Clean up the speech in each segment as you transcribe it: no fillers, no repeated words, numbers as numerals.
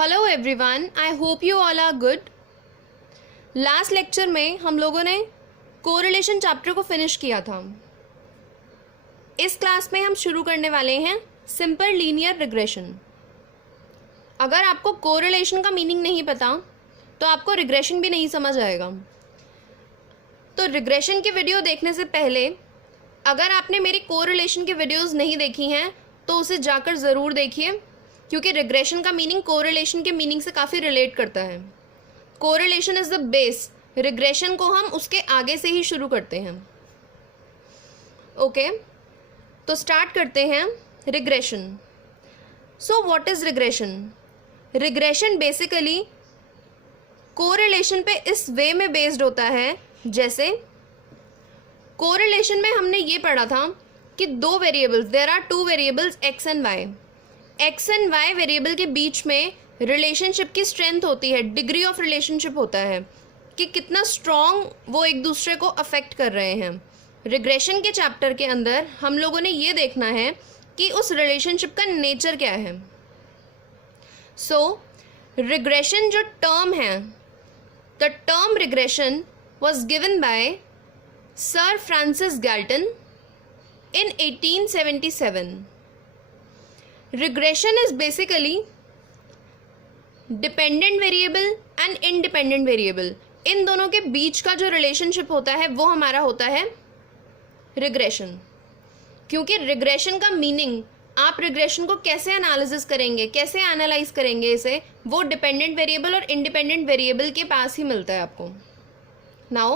Hello everyone, I hope you all are good. Last lecture में हम लोगों ने कोरिलेशन चैप्टर को फिनिश किया था। इस क्लास में हम शुरू करने वाले हैं सिंपल लीनियर रिग्रेशन। अगर आपको कोरिलेशन का मीनिंग नहीं पता तो आपको रिग्रेशन भी नहीं समझ आएगा। तो रिग्रेशन की वीडियो देखने से पहले अगर आपने मेरी कोरिलेशन की वीडियोस नहीं देखी हैं तो उसे जाकर ज़रूर देखिए, क्योंकि रिग्रेशन का मीनिंग कोरिलेशन के मीनिंग से काफ़ी रिलेट करता है। Correlation is the base, regression को हम उसके आगे से ही शुरू करते हैं। ओके, तो स्टार्ट करते हैं regression. So what is regression? Regression basically correlation पे इस वे में बेस्ड होता है, जैसे कोरिलेशन में हमने ये पढ़ा था कि दो variables, there are two variables x and y. X and y variable के बीच में रिलेशनशिप की स्ट्रेंथ होती है, डिग्री ऑफ रिलेशनशिप होता है कि कितना स्ट्रॉन्ग वो एक दूसरे को अफेक्ट कर रहे हैं। रिग्रेशन के चैप्टर के अंदर हम लोगों ने ये देखना है कि उस रिलेशनशिप का नेचर क्या है। सो रिग्रेशन जो टर्म है, the term regression was given by Sir Francis Galton in 1877. Regression is basically dependent variable and independent variable. इन दोनों के बीच का जो रिलेशनशिप होता है वो हमारा होता है रिग्रेशन। क्योंकि रिग्रेशन का मीनिंग, आप रिग्रेशन को कैसे एनालिसिस करेंगे, कैसे एनालाइज करेंगे इसे, वो डिपेंडेंट वेरिएबल और इंडिपेंडेंट वेरिएबल के पास ही मिलता है आपको। Now,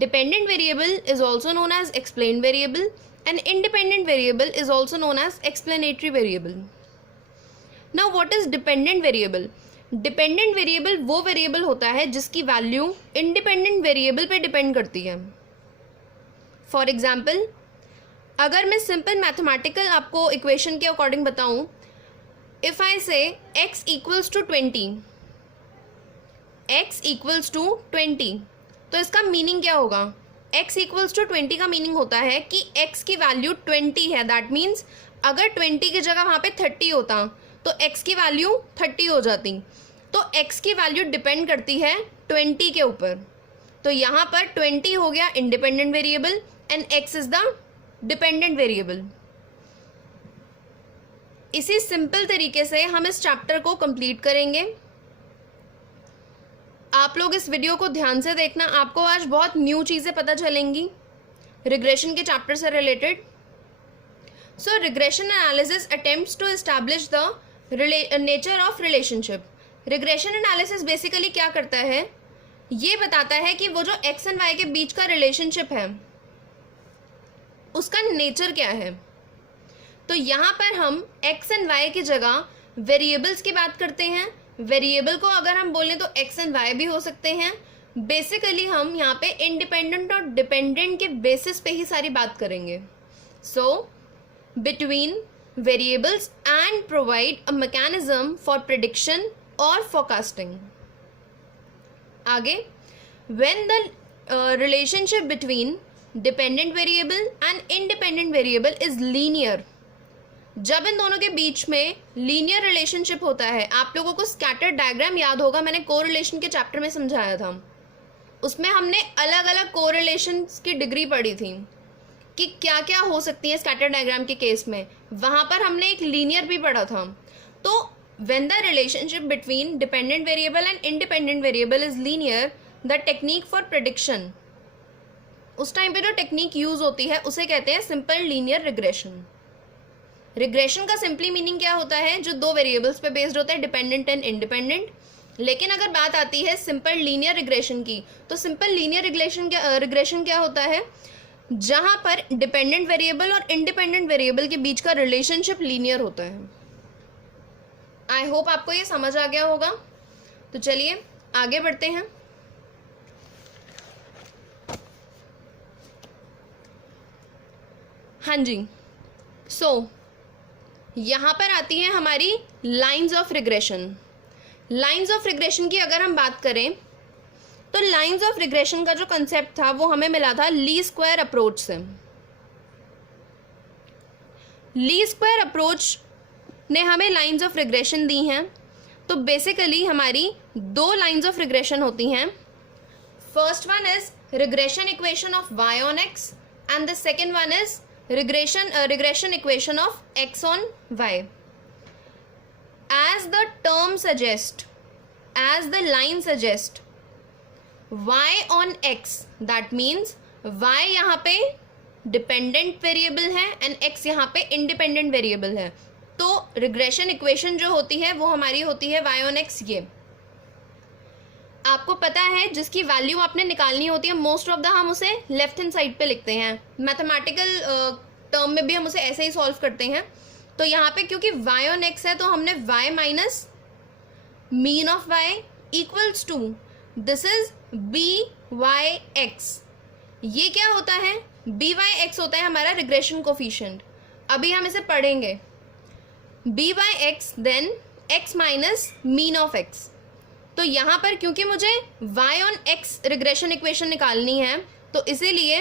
dependent variable is also known as explained variable and independent variable is also known as explanatory variable. Now, what is dependent variable? Dependent variable वो variable होता है जिसकी value independent variable पे depend करती है। For example, अगर मैं simple mathematical आपको equation के according बताऊँ, if I say x equals to 20, x equals to 20, तो इसका मीनिंग क्या होगा? x इक्वल्स टू 20 का मीनिंग होता है कि x की वैल्यू 20 है। दैट मीन्स अगर 20 की जगह वहाँ पे 30 होता तो x की वैल्यू 30 हो जाती। तो x की वैल्यू डिपेंड करती है 20 के ऊपर। तो यहाँ पर 20 हो गया independent variable and x is the dependent variable. इसी सिंपल तरीके से हम इस चैप्टर को कंप्लीट करेंगे। आप लोग इस वीडियो को ध्यान से देखना, आपको आज बहुत न्यू चीज़ें पता चलेंगी रिग्रेशन के चैप्टर से related. So regression analysis attempts to establish the nature of relationship. Regression analysis basically क्या करता है, ये बताता है कि वो जो एक्स एंड वाई के बीच का रिलेशनशिप है उसका नेचर क्या है। तो यहाँ पर हम एक्स एंड वाई की जगह वेरिएबल्स की बात करते हैं। वेरिएबल को अगर हम बोलें तो एक्स एंड वाई भी हो सकते हैं। बेसिकली हम यहाँ पे इंडिपेंडेंट और डिपेंडेंट के बेसिस पे ही सारी बात करेंगे। So between variables and provide a mechanism for prediction और फोरकास्टिंग। आगे, when the relationship between dependent variable and independent variable is linear, जब इन दोनों के बीच में लीनियर रिलेशनशिप होता है। आप लोगों को स्कैटर डायग्राम याद होगा, मैंने कोरिलेशन के चैप्टर में समझाया था। उसमें हमने अलग अलग कोरिलेशंस की डिग्री पढ़ी थी कि क्या क्या हो सकती है स्कैटर डायग्राम के केस में। वहाँ पर हमने एक लीनियर भी पढ़ा था। तो when the relationship between dependent variable and independent variable is linear, the technique for prediction, उस टाइम पे जो टेक्निक यूज होती है उसे कहते हैं सिंपल लीनियर रिग्रेशन। रिग्रेशन का सिंपली मीनिंग क्या होता है, जो दो वेरिएबल्स पे बेस्ड होता है, डिपेंडेंट एंड इंडिपेंडेंट। लेकिन अगर बात आती है सिंपल लीनियर रिग्रेशन की, तो सिंपल लीनियर रिग्रेशन क्या होता है, जहां पर डिपेंडेंट वेरिएबल और इंडिपेंडेंट वेरिएबल के बीच का रिलेशनशिप लीनियर होता है। आई होप आपको ये समझ आ गया होगा। तो चलिए आगे बढ़ते हैं। हाँ जी, यहाँ पर आती हैं हमारी lines of regression. Lines of regression की अगर हम बात करें तो लाइंस ऑफ रिग्रेशन का जो कंसेप्ट था वो हमें मिला था ली स्क्वायर अप्रोच से। ली स्क्वायर अप्रोच ने हमें लाइंस ऑफ रिग्रेशन दी हैं। तो बेसिकली हमारी दो लाइंस ऑफ रिग्रेशन होती हैं. First one is regression equation of y on x and the second one is regression equation of x on y. As the term suggests, as the line suggests, y on x, that means y यहाँ पे dependent variable है and x यहाँ पे independent variable है. तो regression equation जो होती है वो हमारी होती है y on x. ये आपको पता है जिसकी वैल्यू आपने निकालनी होती है मोस्ट ऑफ द हम उसे लेफ्ट हैंड साइड पे लिखते हैं. मैथमेटिकल टर्म में भी हम उसे ऐसे ही सॉल्व करते हैं. तो यहाँ पे क्योंकि y on x है तो हमने y minus mean of y equals to this is by(x). ये क्या होता है? by(x) होता है हमारा रिग्रेशन कोफिशिएंट. अभी हम इसे पढ़ेंगे. by(x) then x minus mean of x. तो यहाँ पर क्योंकि मुझे y on x regression equation निकालनी है तो इसीलिए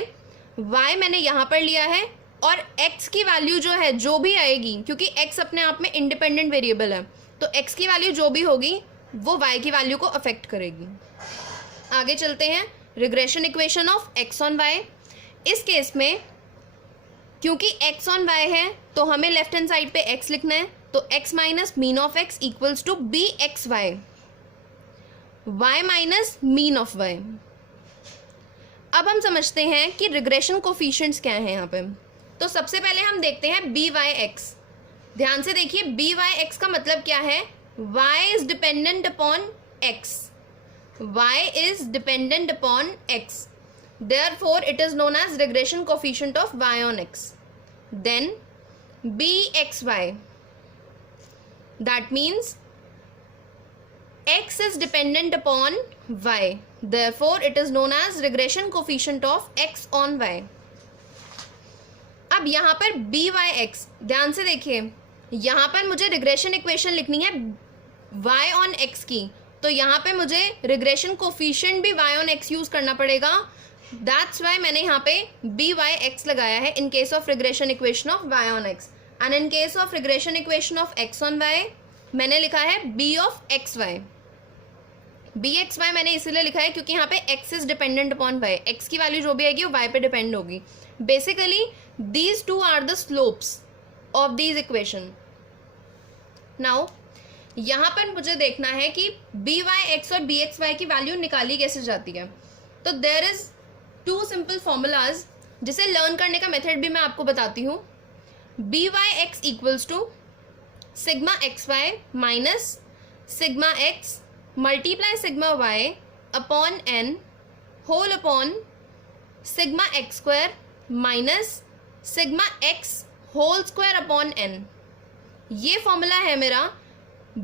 y मैंने यहाँ पर लिया है और x की वैल्यू जो है जो भी आएगी, क्योंकि x अपने आप में इंडिपेंडेंट वेरिएबल है, तो x की वैल्यू जो भी होगी वो y की वैल्यू को अफेक्ट करेगी. आगे चलते हैं. Regression equation of x on y. इस केस में क्योंकि x ऑन y है तो हमें लेफ्ट हैंड साइड पे x लिखना है. तो x minus mean of x equals to bxy, y minus mean of y. अब हम समझते हैं कि रिग्रेशन कोफिशिएंट्स क्या हैं यहाँ पे. तो सबसे पहले हम देखते हैं by(x). ध्यान से देखिए, by(x) का मतलब क्या है? y is dependent upon x. y is dependent upon x. Therefore, it is known as regression coefficient of y on x. Then bxy. That means x is dependent upon y. Therefore, it is known as regression coefficient of x on y. अब यहाँ पर by(x), ध्यान से देखिए, यहाँ पर मुझे regression equation लिखनी है y on x की, तो यहाँ पे मुझे रिग्रेशन कोफिशिएंट भी y on x यूज करना पड़ेगा. दैट्स वाई मैंने यहाँ पे by(x) लगाया है in case of regression equation of y on x. And in case of regression equation of x on y मैंने लिखा है b of xy. bxy मैंने इसीलिए लिखा है क्योंकि यहाँ पे x is dependent upon y. x की वैल्यू जो भी आएगी वो y पे डिपेंड होगी. Basically these two are the slopes of these equation. Now यहाँ पर मुझे देखना है कि by(x) और bxy की वैल्यू निकाली कैसे जाती है. तो there is two simple formulas जिसे लर्न करने का मेथड भी मैं आपको बताती हूँ. by(x) equals to sigma xy minus sigma x multiply sigma y upon n whole upon sigma x square minus sigma x whole square upon n. ये formula है मेरा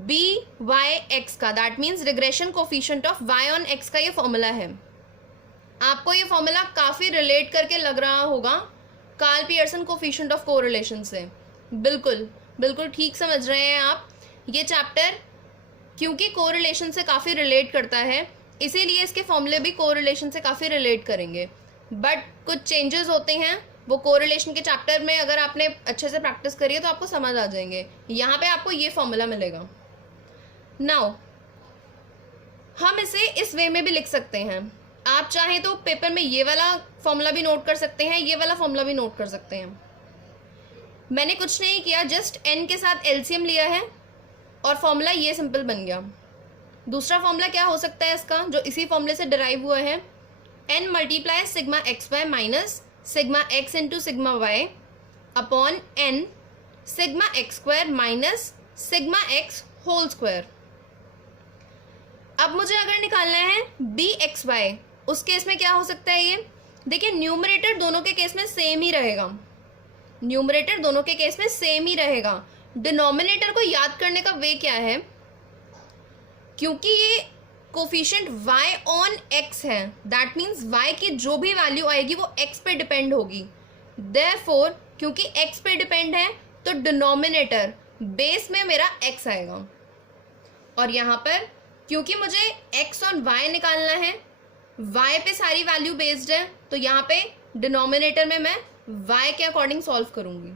by(x) का. That means regression coefficient of y on x का ये formula है. आपको ये formula काफ़ी रिलेट करके लग रहा होगा Karl Pearson coefficient of correlation से. बिल्कुल बिल्कुल ठीक समझ रहे हैं आप. ये चैप्टर क्योंकि कोरिलेशन से काफ़ी रिलेट करता है इसीलिए इसके फॉर्मूले भी कोरिलेशन से काफ़ी रिलेट करेंगे. बट कुछ चेंजेस होते हैं वो कोरिलेशन के चैप्टर में. अगर आपने अच्छे से प्रैक्टिस करी है तो आपको समझ आ जाएंगे. यहाँ पे आपको ये फॉर्मूला मिलेगा. नाउ हम इसे इस वे में भी लिख सकते हैं. आप चाहें तो पेपर में ये वाला फॉर्मूला भी नोट कर सकते हैं, ये वाला फॉर्मूला भी नोट कर सकते हैं. मैंने कुछ नहीं किया, जस्ट n के साथ एलसीएम लिया है और फॉर्मूला ये सिंपल बन गया. दूसरा फॉर्मूला क्या हो सकता है इसका जो इसी फॉर्मूले से डिराइव हुआ है? n multiply sigma xy minus sigma x into sigma y upon n sigma x square minus sigma x whole square. अब मुझे अगर निकालना है bxy, उस केस में क्या हो सकता है? ये देखिए, न्यूमरेटर दोनों के केस में सेम ही रहेगा. न्यूमरेटर दोनों के केस में सेम ही रहेगा. डिनोमिनेटर को याद करने का वे क्या है? क्योंकि ये कोफिशिएंट y ऑन x है, दैट मीन्स y की जो भी वैल्यू आएगी वो x पे डिपेंड होगी. देयरफॉर क्योंकि x पे डिपेंड है तो डिनोमिनेटर बेस में मेरा x आएगा. और यहाँ पर क्योंकि मुझे x ऑन y निकालना है, y पे सारी वैल्यू बेस्ड है, तो यहाँ पे डिनोमिनेटर में मैं y के अकॉर्डिंग सॉल्व करूंगी.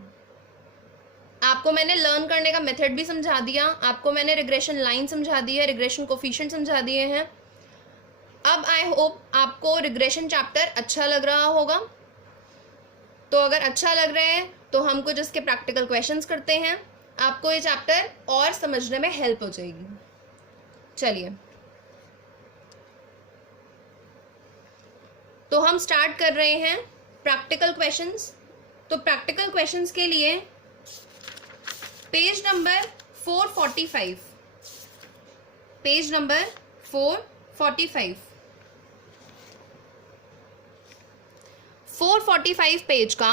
आपको मैंने लर्न करने का मेथड भी समझा दिया, आपको मैंने रिग्रेशन लाइन समझा दी है, रिग्रेशन कोफिशिएंट समझा दिए हैं। अब आई होप आपको रिग्रेशन चैप्टर अच्छा लग रहा होगा। तो अगर अच्छा लग रहा है तो हम कुछ इसके प्रैक्टिकल क्वेश्चंस करते हैं, आपको ये चैप्टर और समझने में हेल्प हो जाएगी। चलिए, तो हम स्टार्ट कर रहे हैं प्रैक्टिकल क्वेश्चंस। तो प्रैक्टिकल क्वेश्चंस के लिए page number 445, page number 445, 445 page का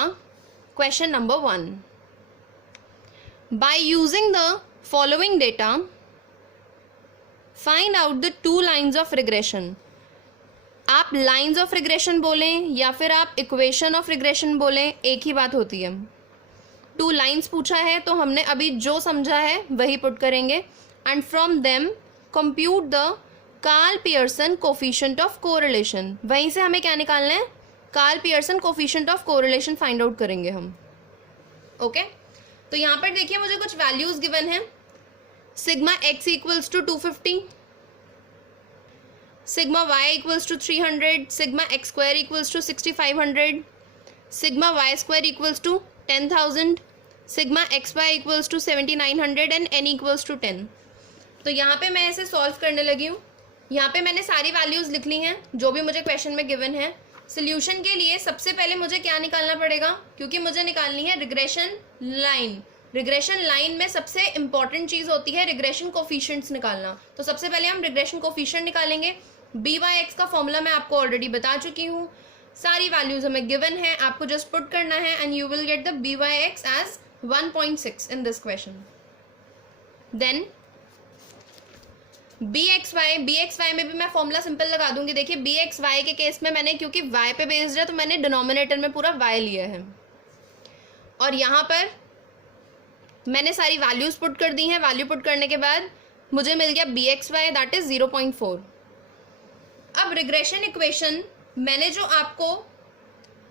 question number 1। By using the following data find out the 2 lines of regression. आप लाइन्स ऑफ रिग्रेशन बोलें या फिर आप इक्वेशन ऑफ रिग्रेशन बोलें, एक ही बात होती है। 2 लाइन्स पूछा है तो हमने अभी जो समझा है वही पुट करेंगे। And from them compute the Karl Pearson coefficient of correlation. वहीं से हमें क्या निकालना है? Karl Pearson coefficient of correlation find out करेंगे हम। ओके, तो यहाँ पर देखिए मुझे कुछ वैल्यूज गिवन है। Sigma x equals to 250, sigma y equals to 300, sigma x square equals to 6500, sigma y square equals to 10,000, sigma x y equals to 7900 and n equals to 10। तो यहाँ पे मैं इसे सॉल्व करने लगी हूँ। यहाँ पे मैंने सारी वैल्यूज लिख ली हैं जो भी मुझे क्वेश्चन में गिवन है। सोल्यूशन के लिए सबसे पहले मुझे क्या निकालना पड़ेगा? क्योंकि मुझे निकालनी है रिग्रेशन लाइन। रिग्रेशन लाइन में सबसे इंपॉर्टेंट चीज होती है रिग्रेशन कोफिशिएंट्स निकालना। तो सबसे पहले हम रिग्रेशन कोफिशिएंट निकालेंगे। बी वाई एक्स का फॉर्मूला मैं आपको ऑलरेडी बता चुकी हूँ, सारी वैल्यूज हमें गिवन है, आपको जस्ट पुट करना है and you will get the b y x as 1.6 in this question. Then b x y में भी मैं फॉर्मूला सिंपल लगा दूंगी। देखिए बी एक्स वाई के केस में मैंने, क्योंकि वाई पे बेस्ड है तो मैंने डिनोमिनेटर में पूरा वाई लिया है और यहाँ पर मैंने सारी वैल्यूज पुट कर दी हैं। वैल्यू पुट करने के बाद मुझे मिल गया b x y that is 0.4। अब रिग्रेशन इक्वेशन मैंने जो आपको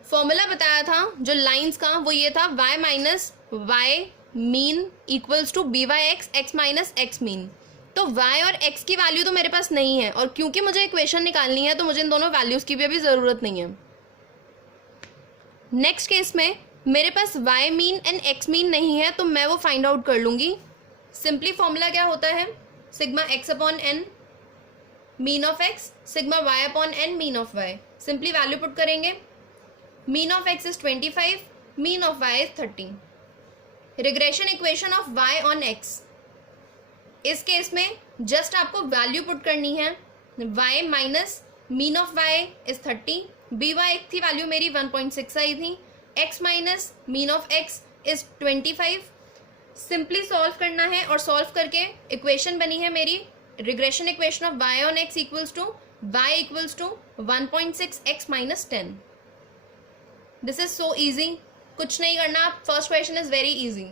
फॉर्मूला बताया था जो लाइंस का, वो ये था y minus y mean equals to b y x x minus x mean. तो y और x की वैल्यू तो मेरे पास नहीं है और क्योंकि मुझे इक्वेशन निकालनी है तो मुझे इन दोनों वैल्यूज की भी अभी ज़रूरत नहीं है। नेक्स्ट केस में मेरे पास y mean and x mean नहीं है तो मैं वो फाइंड आउट कर लूँगी। सिंपली फॉर्मूला क्या होता है? Sigma x upon n mean of x, sigma y upon n mean of y। Simply value put करेंगे। Mean of x is 25, mean of y is 30। Regression equation of y on x, इस case में just आपको value put करनी है। y minus mean of y is 30, b y x थी value मेरी 1.6 आई थी, x minus mean of x is 25। Simply solve करना है और सॉल्व करके इक्वेशन बनी है मेरी regression equation of y on x equals to y equals to 1.6 x minus 10। This is so easy, कुछ नहीं करना। First question is very easy.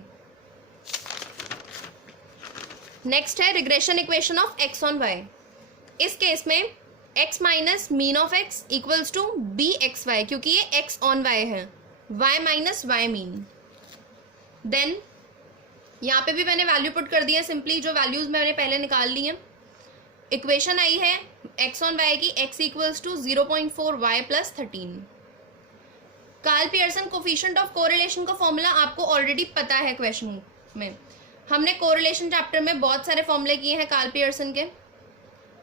Next है regression equation of x on y। इस case में x minus mean of x equals to b x y, क्योंकि ये x on y है, y minus y mean. Then यहाँ पे भी मैंने वैल्यू पुट कर दी है। सिंपली जो वैल्यूज मैंने पहले निकाल ली हैं। इक्वेशन आई है x ऑन y की, x equals to 0.4 y plus 13। Karl Pearson coefficient of correlation का फॉर्मूला आपको ऑलरेडी पता है। क्वेश्चन में हमने कोरिलेशन चैप्टर में बहुत सारे फॉर्मूले किए हैं कार्ल पियर्सन के,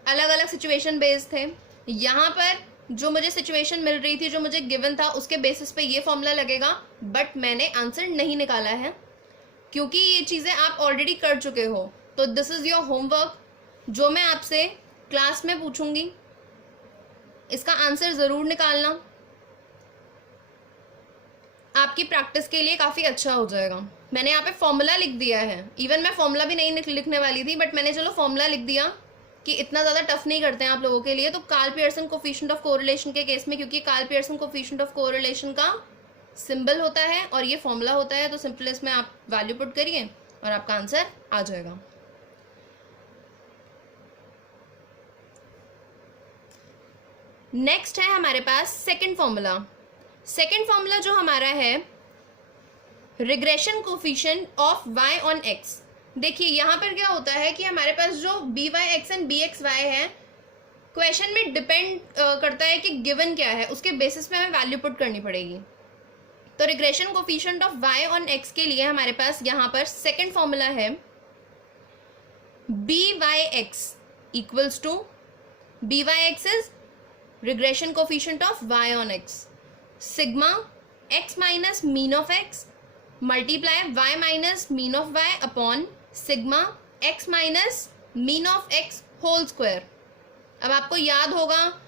अलग अलग सिचुएशन बेस्ड थे। यहाँ पर जो मुझे सिचुएशन मिल रही थी, जो मुझे गिवन था, उसके बेसिस पे ये फॉर्मूला लगेगा, बट मैंने आंसर नहीं निकाला है क्योंकि ये चीज़ें आप ऑलरेडी कर चुके हो। तो दिस इज़ योर होमवर्क, जो मैं आपसे क्लास में पूछूंगी इसका आंसर ज़रूर निकालना, आपकी प्रैक्टिस के लिए काफ़ी अच्छा हो जाएगा। मैंने यहाँ पे फॉर्मूला लिख दिया है, इवन मैं फॉर्मूला भी नहीं लिखने वाली थी, बट मैंने चलो फॉर्मूला लिख दिया कि इतना ज़्यादा टफ नहीं करते हैं आप लोगों के लिए। तो Karl Pearson coefficient of correlation के केस में, क्योंकि Karl Pearson coefficient of correlation का सिंबल होता है और ये फॉर्मूला होता है, तो सिंपल इसमें आप वैल्यू पुट करिए और आपका आंसर आ जाएगा। नेक्स्ट है हमारे पास सेकंड फॉर्मूला। सेकंड फॉर्मूला जो हमारा है regression coefficient of y on x। देखिए यहाँ पर क्या होता है कि हमारे पास जो by(x) एंड bxy है, क्वेश्चन में डिपेंड करता है कि गिवन क्या है, उसके बेसिस पे हमें वैल्यू पुट करनी पड़ेगी। तो regression coefficient of y on x के लिए हमारे पास यहाँ पर सेकेंड फॉर्मूला है by(x) equals to by(x) is regression coefficient of y on x, sigma x minus mean of x multiply y minus mean of y upon sigma x minus mean of x whole square. अब आपको याद होगा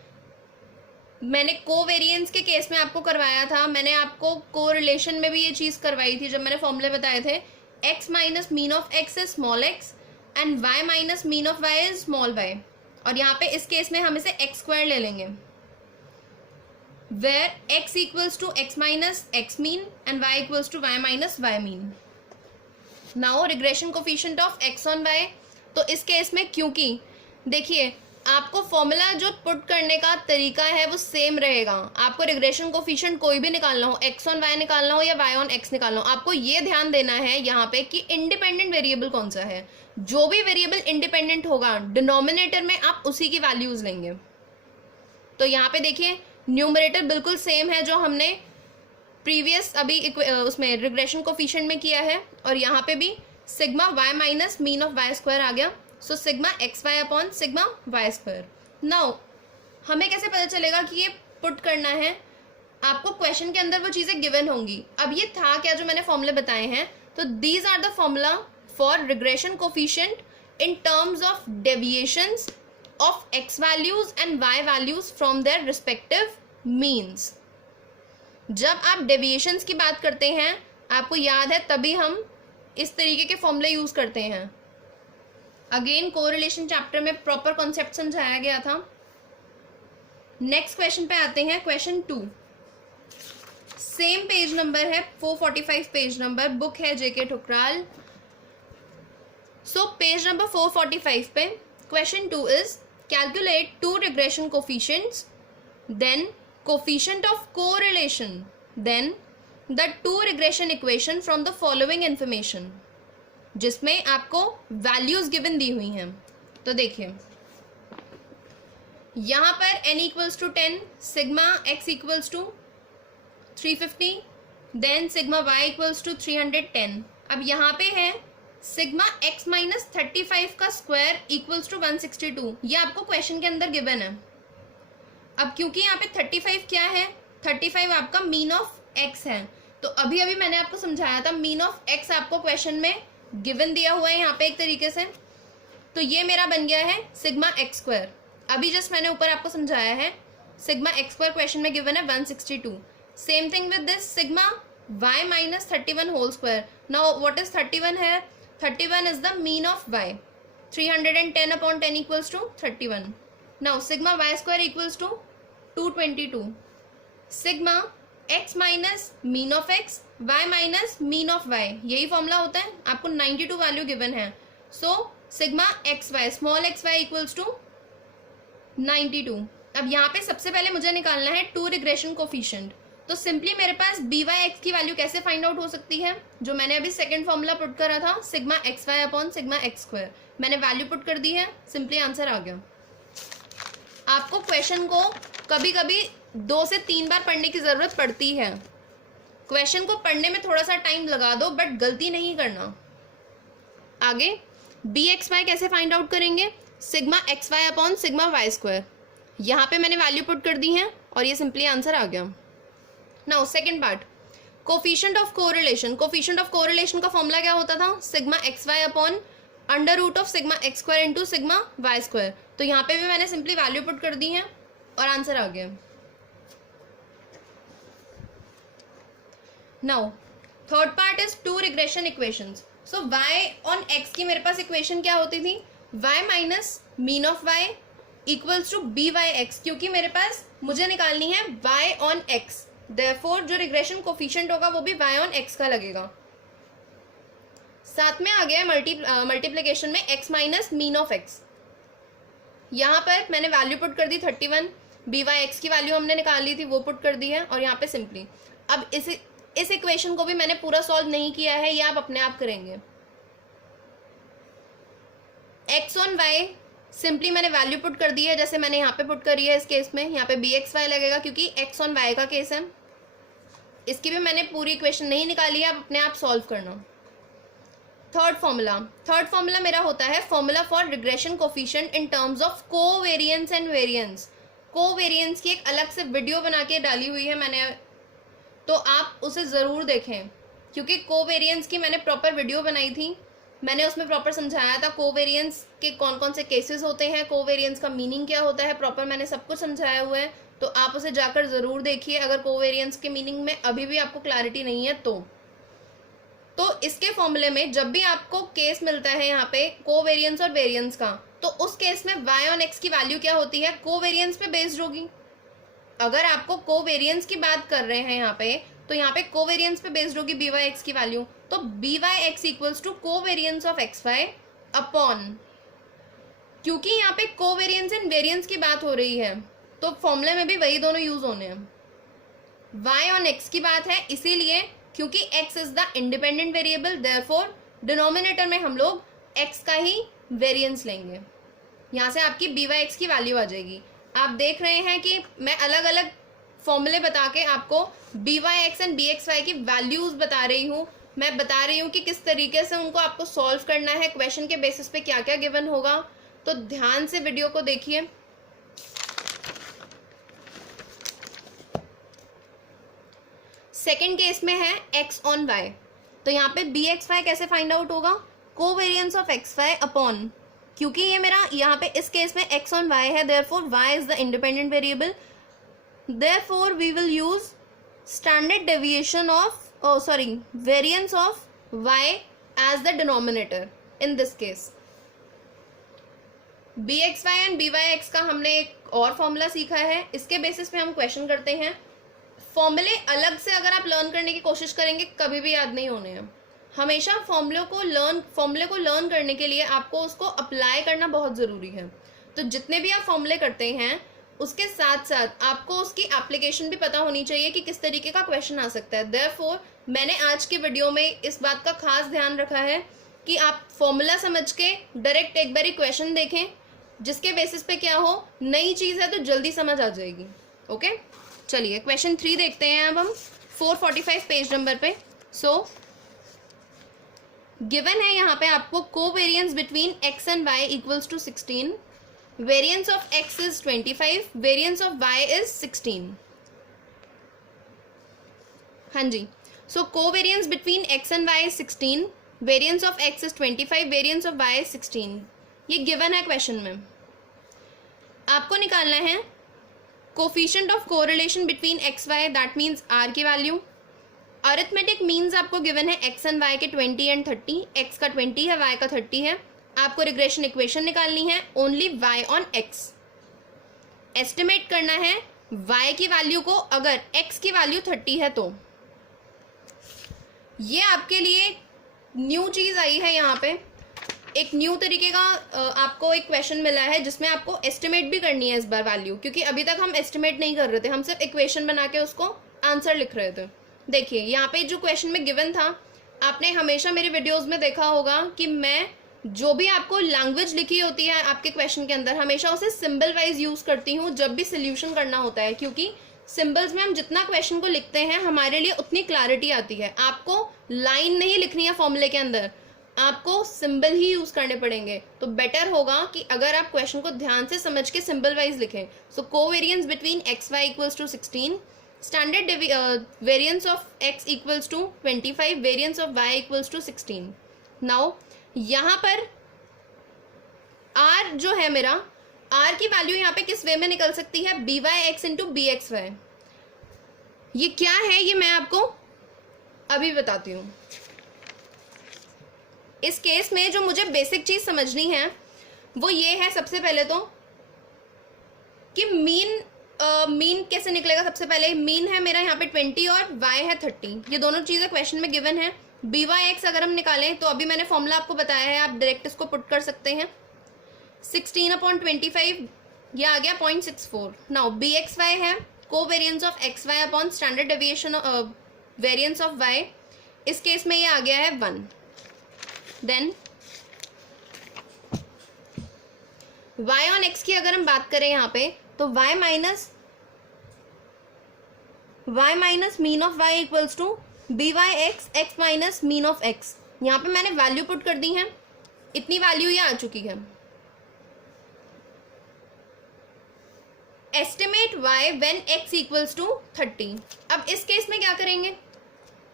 मैंने covariance के case में आपको करवाया था, मैंने आपको कोरिलेशन में भी ये चीज़ करवाई थी जब मैंने फॉर्मूले बताए थे। x minus mean of x is small x and y minus mean of y is small y, और यहाँ पे इस केस में हम इसे x स्क्वायर ले लेंगे, where x equals to x minus x mean and y equals to y minus y mean. Now regression coefficient of x on y, तो इस केस में क्योंकि देखिए आपको फॉर्मूला जो पुट करने का तरीका है वो सेम रहेगा, आपको रिग्रेशन कोफिशिएंट कोई भी निकालना हो, x on y निकालना हो या y on x निकालना हो, आपको ये ध्यान देना है यहाँ पे कि इंडिपेंडेंट वेरिएबल कौन सा है। जो भी वेरिएबल इंडिपेंडेंट होगा डिनोमिनेटर में आप उसी की वैल्यूज लेंगे। तो यहाँ पे देखिए न्यूमरेटर बिल्कुल सेम है जो हमने प्रीवियस अभी उसमें रिग्रेशन कोफिशिएंट में किया है, और यहाँ पे भी sigma y minus mean of y square आ गया, so sigma x y upon sigma y square. Now हमें कैसे पता चलेगा कि ये पुट करना है, आपको क्वेश्चन के अंदर वो चीज़ें गिवन होंगी। अब ये था क्या जो मैंने फॉर्मूले बताए हैं, तो these are the formula for regression coefficient in terms of deviations of x values and y values from their respective means। जब आप डेविएशंस की बात करते हैं, आपको याद है तभी हम इस तरीके के फॉर्मूले यूज करते हैं। अगेन कोरिलेशन चैप्टर में प्रॉपर कॉन्सेप्ट समझाया गया था। नेक्स्ट क्वेश्चन पे आते हैं, क्वेश्चन 2। सेम पेज नंबर है 445 पेज नंबर, बुक है जेके ठुकराल। सो पेज नंबर 445 पे question 2 is calculate two regression coefficients, then coefficient of correlation, then the two regression equation from the following information, जिसमें आपको values given दी हुई हैं। तो देखिए यहाँ पर n equals to 10, sigma x equals to 350, then sigma y equals to 310। अब यहाँ पे है सिग्मा x माइनस 35 का स्क्वायर इक्वल्स टू 162, ये आपको क्वेश्चन के अंदर गिवन है। अब क्योंकि यहाँ पे 35 क्या है, 35 आपका मीन ऑफ x है, तो अभी अभी मैंने आपको समझाया था मीन ऑफ x आपको क्वेश्चन में गिवन दिया हुआ है यहाँ पे एक तरीके से, तो ये मेरा बन गया है सिग्मा x स्क्वायर। अभी जस्ट मैंने ऊपर आपको समझाया है सिग्मा x स्क्वायर क्वेश्चन में गिवन है 162। Same thing with this sigma y minus 31 whole square. Now what is 31 है, 31 is the mean of y, 310 upon 10 equals to 31. Now sigma y square equals to 222. Sigma x minus mean of x, y minus mean of y, यही formula होता है। आपको 92 value given है, so sigma x y small x y equals to 92। अब यहाँ पे सबसे पहले मुझे निकालना है टू रिग्रेशन कोफिशिएंट, तो सिंपली मेरे पास बी वाई एक्स की वैल्यू कैसे फाइंड आउट हो सकती है, जो मैंने अभी सेकंड फॉर्मूला पुट करा था sigma x y upon sigma x square, मैंने वैल्यू पुट कर दी है, सिंपली आंसर आ गया। आपको क्वेश्चन को कभी कभी 2 से 3 बार पढ़ने की जरूरत पड़ती है, क्वेश्चन को पढ़ने में थोड़ा सा टाइम लगा दो बट गलती नहीं करना। आगे बी एक्स वाई कैसे फाइंड आउट करेंगे, sigma x y upon sigma y square, यहाँ पे मैंने वैल्यू पुट कर दी है और ये सिंपली आंसर आ गया। Now second part, coefficient of correlation. Coefficient of correlation का फॉर्मूला क्या होता था, sigma x y upon under root of sigma x square into sigma y square, तो यहाँ पे भी मैंने सिंपली वैल्यू पुट कर दी है और आंसर आ गया। Now third part is two regression equations. So y on x की मेरे पास इक्वेशन क्या होती थी, y minus mean of y equals to b y x, क्योंकि मेरे पास मुझे निकालनी है y ऑन x, देयरफॉर जो रिग्रेशन कोफिशिएंट होगा वो भी y ऑन x का लगेगा। साथ में आ गया मल्टीप्लिकेशन में x minus mean of x, यहाँ पर मैंने वैल्यू पुट कर दी 31, बी वाई एक्स की वैल्यू हमने निकाल ली थी वो पुट कर दी है और यहाँ पे सिंपली अब इस इक्वेशन को भी मैंने पूरा सॉल्व नहीं किया है, ये आप अपने आप करेंगे। एक्स ऑन वाई सिंपली मैंने वैल्यू पुट कर दी है, जैसे मैंने यहाँ पे पुट करी है इस केस में। यहाँ पे बी एक्स वाई लगेगा क्योंकि एक्स ऑन वाई का केस है। इसकी भी मैंने पूरी इक्वेशन नहीं निकाली है, आप अपने आप सॉल्व करना। थर्ड फॉर्मूला मेरा होता है formula for regression coefficient in terms of covariance and variance. Covariance की एक अलग से वीडियो बना के डाली हुई है मैंने, तो आप उसे ज़रूर देखें, क्योंकि कोवेरिएंस की मैंने प्रॉपर वीडियो बनाई थी। मैंने उसमें प्रॉपर समझाया था कोवेरिएंस के कौन कौन से केसेस होते हैं, कोवेरिएंस का मीनिंग क्या होता है, प्रॉपर मैंने सब कुछ समझाया हुआ है। तो आप उसे जाकर ज़रूर देखिए अगर कोवेरिएंस के मीनिंग में अभी भी आपको क्लैरिटी नहीं है तो इसके फॉर्मूले में जब भी आपको केस मिलता है यहाँ पे कोवेरिएंस और वेरिएंस का, तो उस केस में y ऑन x की वैल्यू क्या होती है, कोवेरिएंस पे बेस्ड होगी। अगर आपको कोवेरिएंस की बात कर रहे हैं यहाँ पे, तो यहाँ पे कोवेरिएंस पे बेस्ड होगी बी वाई एक्स की वैल्यू। तो b y x equals to covariance of x y upon, क्योंकि यहाँ पे कोवेरिएंस एंड वेरिएंस की बात हो रही है तो फॉर्मूले में भी वही दोनों यूज होने हैं। y ऑन x की बात है, इसीलिए क्योंकि x is the independent variable, therefore denominator में हम लोग x का ही वेरिएंस लेंगे। यहाँ से आपकी बी वाई एक्स की वैल्यू आ जाएगी। आप देख रहे हैं कि मैं अलग अलग फॉर्मूले बता के आपको b y x and b x y की वैल्यूज बता रही हूँ। मैं बता रही हूँ कि किस तरीके से उनको आपको सॉल्व करना है, क्वेश्चन के बेसिस पे क्या क्या गिवन होगा। तो ध्यान से वीडियो को देखिए। सेकेंड केस में है एक्स ऑन वाई, तो यहाँ पे बी एक्स वाई कैसे फाइंड आउट होगा, covariance of x y upon, क्योंकि ये मेरा यहाँ पे इस केस में एक्स ऑन वाई है, therefore y is the independent variable, therefore we will use standard deviation of variance of y as the denominator in this case. B x y and b y x का हमने एक और formula सीखा है, इसके basis पे हम question करते हैं। फॉर्मूले अलग से अगर आप लर्न करने की कोशिश करेंगे कभी भी याद नहीं होने हैं। हमेशा फॉर्मूले को लर्न करने के लिए आपको उसको अप्लाई करना बहुत ज़रूरी है। तो जितने भी आप फॉर्मूले करते हैं उसके साथ साथ आपको उसकी एप्लीकेशन भी पता होनी चाहिए कि किस तरीके का क्वेश्चन आ सकता है। देयरफॉर मैंने आज के वीडियो में इस बात का खास ध्यान रखा है कि आप फॉर्मूला समझ के डायरेक्ट एक बार क्वेश्चन देखें, जिसके बेसिस पे क्या हो, नई चीज़ है तो जल्दी समझ आ जाएगी। ओके, चलिए क्वेश्चन 3 देखते हैं अब हम 445 पेज नंबर पे। गिवन है यहाँ पे आपको covariance between x and y equals to 16, variance of x is 25, variance of y is 16। हाँ जी, so covariance between x and y is 16, variance of x is 25, variance of y is 16। ये given है question में। आपको निकालना है coefficient of correlation between x y, that means r की value. Arithmetic means आपको गिवन है एक्स एंड वाई के 20 एंड 30, एक्स का 20 है, वाई का 30 है। आपको रिग्रेशन इक्वेशन निकालनी है only y on x. Estimate करना है वाई की वैल्यू को, अगर एक्स की वैल्यू 30 है तो। ये आपके लिए न्यू चीज़ आई है, यहाँ पे एक न्यू तरीके का आपको एक क्वेश्चन मिला है जिसमें आपको एस्टिमेट भी करनी है इस बार वैल्यू, क्योंकि अभी तक हम एस्टिमेट नहीं कर रहे थे, हम सिर्फ इक्वेशन बना के उसको आंसर लिख रहे थे। देखिए यहाँ पे जो क्वेश्चन में गिवन था, आपने हमेशा मेरी वीडियोस में देखा होगा कि मैं जो भी आपको लैंग्वेज लिखी होती है आपके क्वेश्चन के अंदर, हमेशा उसे सिंबल वाइज यूज करती हूँ जब भी सोल्यूशन करना होता है, क्योंकि सिंबल्स में हम जितना क्वेश्चन को लिखते हैं हमारे लिए उतनी क्लैरिटी आती है। आपको लाइन नहीं लिखनी है फॉर्मूले के अंदर, आपको सिंबल ही यूज करने पड़ेंगे। तो बेटर होगा कि अगर आप क्वेश्चन को ध्यान से समझ के सिंबल वाइज लिखें। So covariance between x y equals to 16, standard variance of x equals to 25, variance of y equals to 16। Now यहाँ पर r जो है मेरा, r की वैल्यू यहाँ पे किस वे में निकल सकती है, b y x into b x y. ये क्या है ये मैं आपको अभी बताती हूँ। इस केस में जो मुझे बेसिक चीज समझनी है वो ये है, सबसे पहले तो कि मीन कैसे निकलेगा। सबसे पहले मीन है मेरा यहाँ पे 20 और y है 30, ये दोनों चीज़ें क्वेश्चन में गिवन है। बी वाई एक्स अगर हम निकालें तो अभी मैंने फॉर्मूला आपको बताया है, आप डायरेक्ट इसको पुट कर सकते हैं। 16/25 ये आ गया 0.64। नाउ बी एक्स वाई है covariance of x y upon standard deviation variance of y, इस केस में ये आ गया है 1। देन y ऑन x की अगर हम बात करें यहाँ पे, तो y minus mean of y equals to b y x minus mean of x। यहाँ पे मैंने वैल्यू पुट कर दी है, इतनी वैल्यू ये आ चुकी है। Estimate y when x equals to 30। अब इस केस में क्या करेंगे,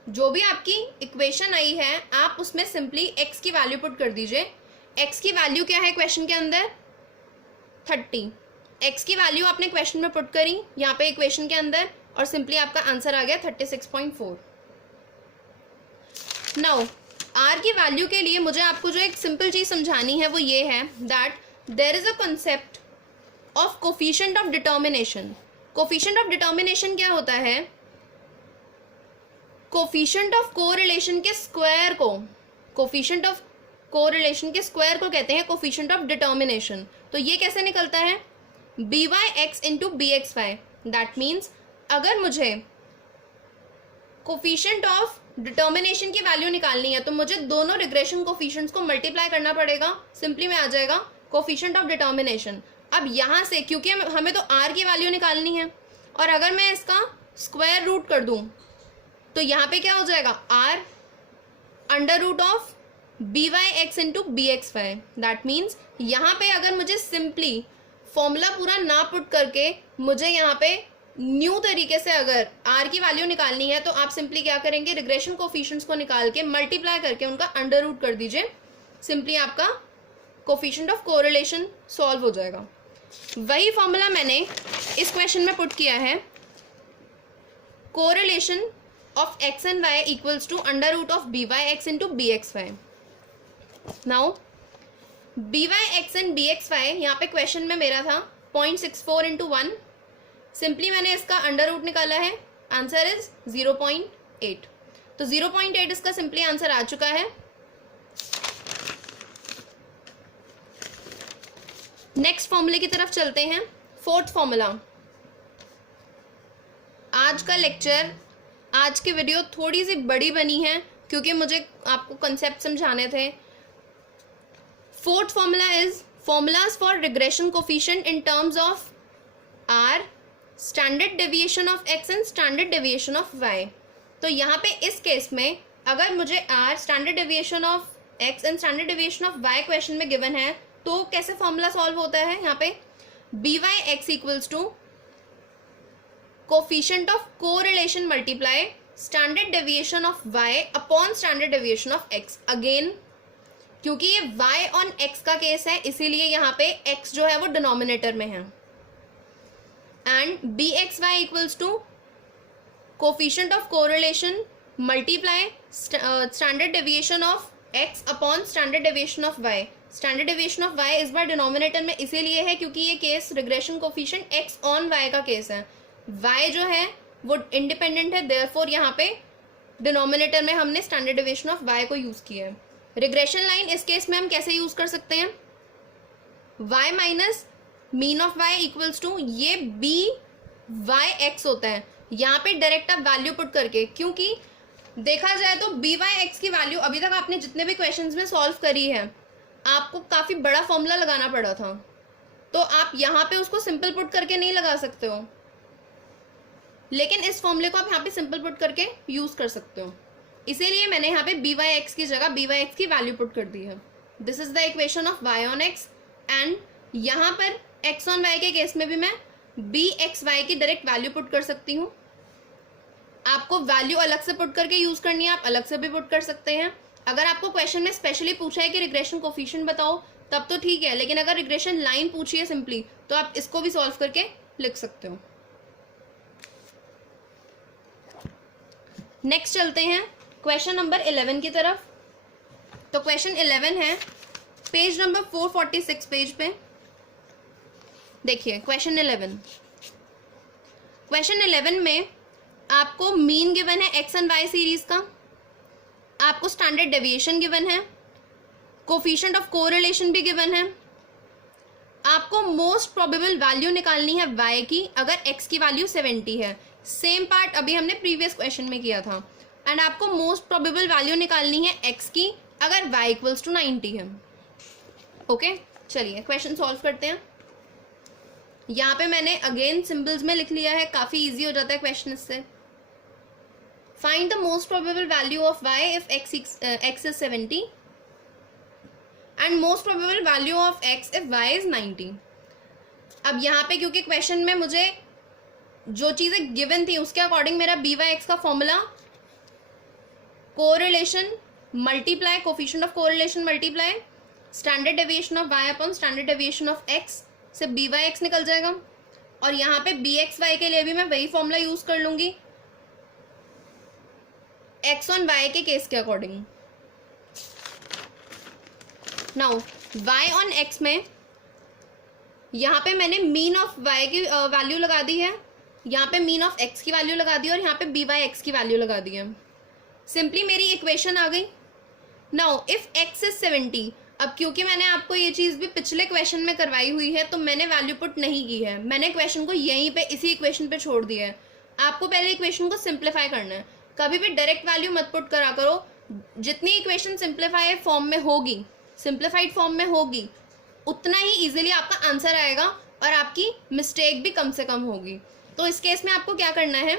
जो भी आपकी इक्वेशन आई है आप उसमें सिंपली x की वैल्यू पुट कर दीजिए। x की वैल्यू क्या है क्वेश्चन के अंदर, 30। x की वैल्यू आपने क्वेश्चन में पुट करी यहाँ पे इक्वेशन के अंदर, और सिंपली आपका आंसर आ गया 36.4। नाउ r की वैल्यू के लिए मुझे आपको जो एक सिंपल चीज समझानी है वो ये है that there is a concept of coefficient of determination. Coefficient of determination क्या होता है, कोफिशिएंट ऑफ कोरिलेशन के स्क्वायर को, कोफिशिएंट ऑफ कोरिलेशन के स्क्वायर को कहते हैं कोफिशिएंट ऑफ डिटर्मिनेशन। तो ये कैसे निकलता है, b y x into b x y. That means अगर मुझे कोफिशिएंट ऑफ डिटर्मिनेशन की वैल्यू निकालनी है तो मुझे दोनों रिग्रेशन कोफिशिएंट्स को मल्टीप्लाई करना पड़ेगा, सिंपली में आ जाएगा कोफिशिएंट ऑफ डिटर्मिनेशन। अब यहाँ से क्योंकि हमें तो r की वैल्यू निकालनी है, और अगर मैं इसका स्क्वायर रूट कर दूं तो यहाँ पे क्या हो जाएगा, r under root of b y x into b x y. That means यहाँ पे अगर मुझे सिंपली फॉर्मूला पूरा ना पुट करके मुझे यहाँ पे न्यू तरीके से अगर r की वैल्यू निकालनी है तो आप सिंपली क्या करेंगे, रिग्रेशन कोफिशिएंट्स को निकाल के मल्टीप्लाई करके उनका अंडर रूट कर दीजिए, सिंपली आपका कोफिशिएंट ऑफ कोरिलेशन सॉल्व हो जाएगा। वही फॉर्मूला मैंने इस क्वेश्चन में पुट किया है, correlation of x and y equals to under root of b y x into b x y. Now b y x and b x y यहाँ पे क्वेश्चन में मेरा था 0.64 इंटू 1, सिंपली मैंने इसका अंडर रूट निकाला है, आंसर इज 0.8। तो 0.8 इसका सिंपली आंसर आ चुका है। नेक्स्ट फॉर्मूले की तरफ चलते हैं, फोर्थ फॉर्मूला। आज का लेक्चर, आज की वीडियो थोड़ी सी बड़ी बनी है क्योंकि मुझे आपको कंसेप्ट समझाने थे। Fourth formula is formulas for regression coefficient in terms of r, standard deviation of x and standard deviation of y। तो यहाँ पे इस केस में अगर मुझे r standard deviation of x and standard deviation of y question में given है तो कैसे फॉर्मूला सॉल्व होता है, यहाँ पे b y x equals to coefficient of correlation multiply standard deviation of y upon standard deviation of x। Again क्योंकि ये y ऑन x का केस है इसीलिए यहाँ पे x जो है वो डिनोमिनेटर में है, and b x y equals to coefficient of correlation multiply standard deviation of x upon standard deviation of y। Standard deviation of y इस बार डिनोमिनेटर में इसीलिए है क्योंकि ये case regression coefficient x on y का केस है, y जो है वो इंडिपेंडेंट है, देयरफॉर यहाँ पे डिनोमिनेटर में हमने स्टैंडर्ड डेविएशन ऑफ y को यूज किया है। रिग्रेशन लाइन इस केस में हम कैसे यूज कर सकते हैं, y minus mean of y equals to ये बी वाई एक्स होता है, यहाँ पे डायरेक्ट आप वैल्यू पुट करके, क्योंकि देखा जाए तो बी वाई एक्स की वैल्यू अभी तक आपने जितने भी क्वेश्चंस में सॉल्व करी है आपको काफी बड़ा फॉर्मूला लगाना पड़ा था, तो आप यहाँ पे उसको सिंपल पुट करके नहीं लगा सकते हो, लेकिन इस फॉर्मूले को आप यहाँ पे सिंपल पुट करके यूज कर सकते हो। इसीलिए मैंने यहाँ पे बी वाई एक्स की जगह बी वाई एक्स की वैल्यू पुट कर दी है। This is the equation of y on x, and यहाँ पर एक्स ऑन वाई के केस में भी मैं बी एक्स वाई की डायरेक्ट वैल्यू पुट कर सकती हूँ। आपको वैल्यू अलग से पुट करके यूज करनी है, आप अलग से भी पुट कर सकते हैं। अगर आपको क्वेश्चन में स्पेशली पूछा है कि रिग्रेशन कोफिशिएंट बताओ तब तो ठीक है, लेकिन अगर रिग्रेशन लाइन पूछी है सिंपली तो आप इसको भी सॉल्व करके लिख सकते हो। नेक्स्ट चलते हैं क्वेश्चन नंबर 11 की तरफ। तो क्वेश्चन 11 है पेज नंबर 446 पेज पे। देखिए क्वेश्चन 11 में आपको मीन गिवन है एक्स एंड वाई सीरीज का, आपको स्टैंडर्ड डेविएशन गिवन है, कोफिशिएंट ऑफ कोरिलेशन भी गिवन है, आपको मोस्ट प्रोबेबल वैल्यू निकालनी है y की अगर x की वैल्यू 70 है। सेम पार्ट अभी हमने प्रीवियस क्वेश्चन में किया था। एंड आपको मोस्ट प्रोबेबल वैल्यू निकालनी है x की अगर y इक्वल्स टू 90 है। ओके, चलिए क्वेश्चन सॉल्व करते हैं। यहाँ पे मैंने अगेन सिंबल्स में लिख लिया है, काफी इजी हो जाता है क्वेश्चन इससे। Find the most probable value of y if x is 70 and most probable value of x if y is 90। अब यहाँ पे क्योंकि क्वेश्चन में मुझे जो चीजें गिवन थी उसके अकॉर्डिंग मेरा by(x) का formula correlation multiply coefficient of correlation multiply standard deviation of y upon standard deviation of x से by(x) निकल जाएगा। और यहाँ पे bxy के लिए भी मैं वही फॉर्मूला यूज कर लूंगी x ऑन y के केस के according. Now y on x में यहाँ पे मैंने मीन ऑफ y की वैल्यू लगा दी है, यहाँ पे मीन ऑफ x की वैल्यू लगा दी है और यहाँ पे by(x) की वैल्यू लगा दी है। सिंपली मेरी इक्वेशन आ गई। नाउ इफ x इज 70, अब क्योंकि मैंने आपको ये चीज भी पिछले क्वेश्चन में करवाई हुई है तो मैंने वैल्यू पुट नहीं की है, मैंने क्वेश्चन को यहीं पे इसी इक्वेशन पे छोड़ दिया है। आपको पहले इक्वेशन को सिंप्लीफाई करना है, कभी भी डायरेक्ट वैल्यू मत पुट करा करो। जितनी इक्वेशन सिंप्लीफाई फॉर्म में होगी, सिंप्लीफाइड फॉर्म में होगी, उतना ही इजीली आपका आंसर आएगा और आपकी मिस्टेक भी कम से कम होगी। तो इस केस में आपको क्या करना है,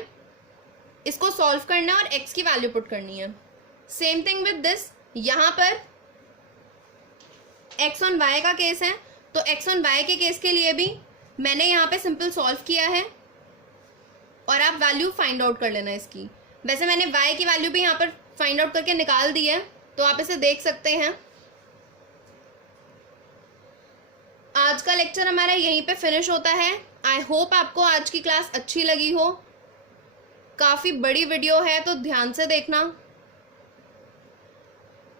इसको सॉल्व करना है और x की वैल्यू पुट करनी है। सेम थिंग विद दिस, यहाँ पर x ऑन y का केस है तो x ऑन y के केस के लिए भी मैंने यहाँ पे सिंपल सॉल्व किया है और आप वैल्यू फाइंड आउट कर लेना इसकी। वैसे मैंने y की वैल्यू भी यहाँ पर फाइंड आउट करके निकाल दी है तो आप इसे देख सकते हैं। आज का लेक्चर हमारा यहीं पे फिनिश होता है। आई होप आपको आज की क्लास अच्छी लगी हो। काफी बड़ी वीडियो है तो ध्यान से देखना,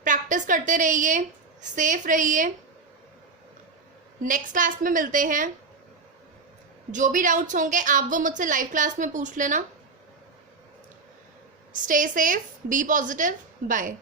प्रैक्टिस करते रहिए, सेफ रहिए। नेक्स्ट क्लास में मिलते हैं। जो भी डाउट्स होंगे आप वो मुझसे लाइव क्लास में पूछ लेना। Stay safe, be positive, bye.